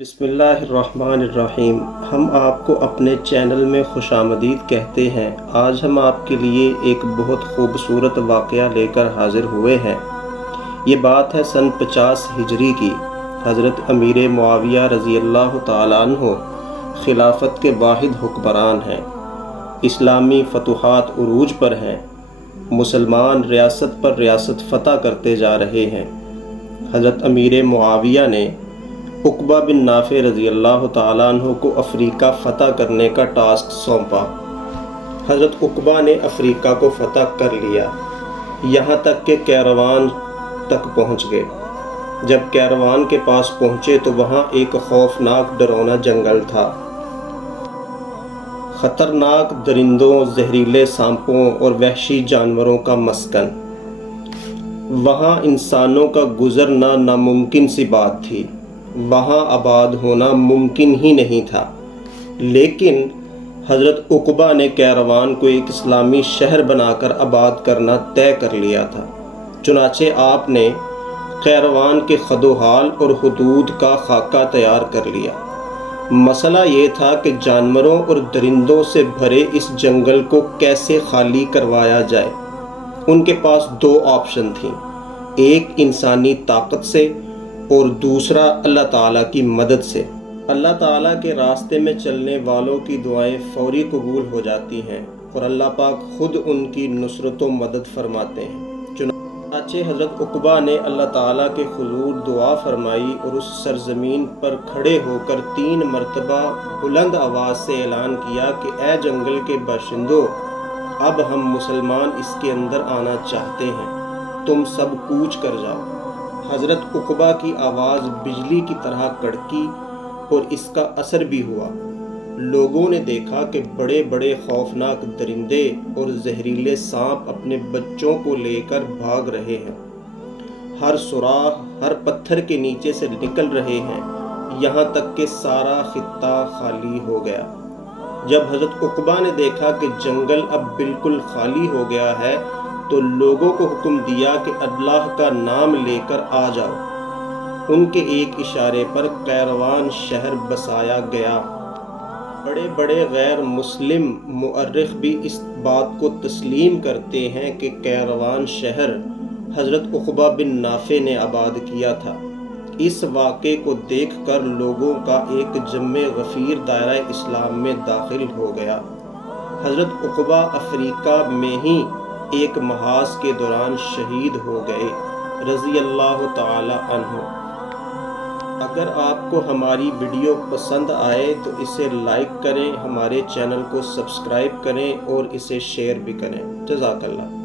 بسم اللہ الرحمن الرحیم۔ ہم آپ کو اپنے چینل میں خوش آمدید کہتے ہیں۔ آج ہم آپ کے لیے ایک بہت خوبصورت واقعہ لے کر حاضر ہوئے ہیں۔ یہ بات ہے سن 50 ہجری کی۔ حضرت امیر معاویہ رضی اللہ تعالیٰ عنہ خلافت کے واحد حکمران ہیں۔ اسلامی فتوحات عروج پر ہیں۔ مسلمان ریاست پر ریاست فتح کرتے جا رہے ہیں۔ حضرت امیر معاویہ نے عقبہ بن نافع رضی اللہ تعالیٰ عنہ کو افریقہ فتح کرنے کا ٹاسک سونپا۔ حضرت عقبہ نے افریقہ کو فتح کر لیا، یہاں تک کہ کیروان تک پہنچ گئے۔ جب کیروان کے پاس پہنچے تو وہاں ایک خوفناک ڈراؤنا جنگل تھا۔ خطرناک درندوں، زہریلے سانپوں اور وحشی جانوروں کا مسکن۔ وہاں انسانوں کا گزرنا ناممکن سی بات تھی۔ وہاں آباد ہونا ممکن ہی نہیں تھا۔ لیکن حضرت عقبہ نے کیروان کو ایک اسلامی شہر بنا کر آباد کرنا طے کر لیا تھا۔ چنانچہ آپ نے کیروان کے خد و حال اور حدود کا خاکہ تیار کر لیا۔ مسئلہ یہ تھا کہ جانوروں اور درندوں سے بھرے اس جنگل کو کیسے خالی کروایا جائے۔ ان کے پاس دو آپشن تھیں، ایک انسانی طاقت سے اور دوسرا اللہ تعالیٰ کی مدد سے۔ اللہ تعالیٰ کے راستے میں چلنے والوں کی دعائیں فوری قبول ہو جاتی ہیں اور اللہ پاک خود ان کی نصرت و مدد فرماتے ہیں۔ چنانچہ حضرت عقبہ نے اللہ تعالیٰ کے حضور دعا فرمائی اور اس سرزمین پر کھڑے ہو کر 3 مرتبہ بلند آواز سے اعلان کیا کہ اے جنگل کے باشندوں، اب ہم مسلمان اس کے اندر آنا چاہتے ہیں، تم سب کوچ کر جاؤ۔ حضرت عقبہ کی آواز بجلی کی طرح کڑکی اور اس کا اثر بھی ہوا۔ لوگوں نے دیکھا کہ بڑے بڑے خوفناک درندے اور زہریلے سانپ اپنے بچوں کو لے کر بھاگ رہے ہیں، ہر سوراخ، ہر پتھر کے نیچے سے نکل رہے ہیں، یہاں تک کہ سارا خطہ خالی ہو گیا۔ جب حضرت عقبہ نے دیکھا کہ جنگل اب بالکل خالی ہو گیا ہے تو لوگوں کو حکم دیا کہ اللہ کا نام لے کر آ جاؤ۔ ان کے ایک اشارے پر کیروان شہر بسایا گیا۔ بڑے بڑے غیر مسلم مورخ بھی اس بات کو تسلیم کرتے ہیں کہ کیروان شہر حضرت عقبہ بن نافع نے آباد کیا تھا۔ اس واقعے کو دیکھ کر لوگوں کا ایک جمع غفیر دائرہ اسلام میں داخل ہو گیا۔ حضرت عقبہ افریقہ میں ہی ایک محاذ کے دوران شہید ہو گئے رضی اللہ تعالی عنہ۔ اگر آپ کو ہماری ویڈیو پسند آئے تو اسے لائک کریں، ہمارے چینل کو سبسکرائب کریں اور اسے شیئر بھی کریں۔ جزاک اللہ۔